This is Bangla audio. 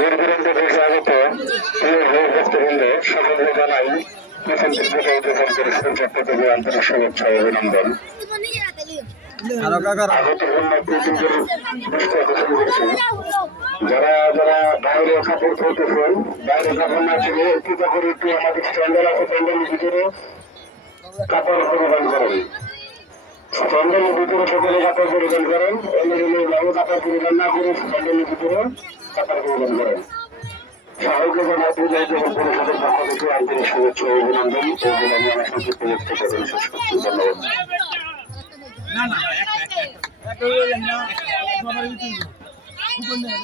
দূর দূরান্ত থেকে আগত ভক্তবৃন্দ সকলকে জানাই প্রথম থেকে উপভোগ করেছেন চট্টগ্রামে আন্তরিক শুভেচ্ছা ও অভিনন্দন। যারা যারা বাইরে কাপড় করতেছেন, বাইরে কাপড় না ছিল একটু কাপড় একটু আমাদের স্ট্যান্ডার্ড আছে, স্ট্যান্ডার্ডের ভিতরে কাপড় পরিধান করেন। স্ট্যান্ডার্ডের ভিতরে সকলে কাপড় পরিধান করেন, অন্য কাপড় পরিধান না করে স্ট্যান্ডার্ডের ভিতরে কাপড় পরিধান করেন। সবাইকে জানাই পূজায় যখন পরিষদের পক্ষ থেকে আন্তরিক শুভেচ্ছা ও অভিনন্দন। আমি আমার সংক্ষিপ্ত বক্তব্য শেষ করছি। ধন্যবাদ।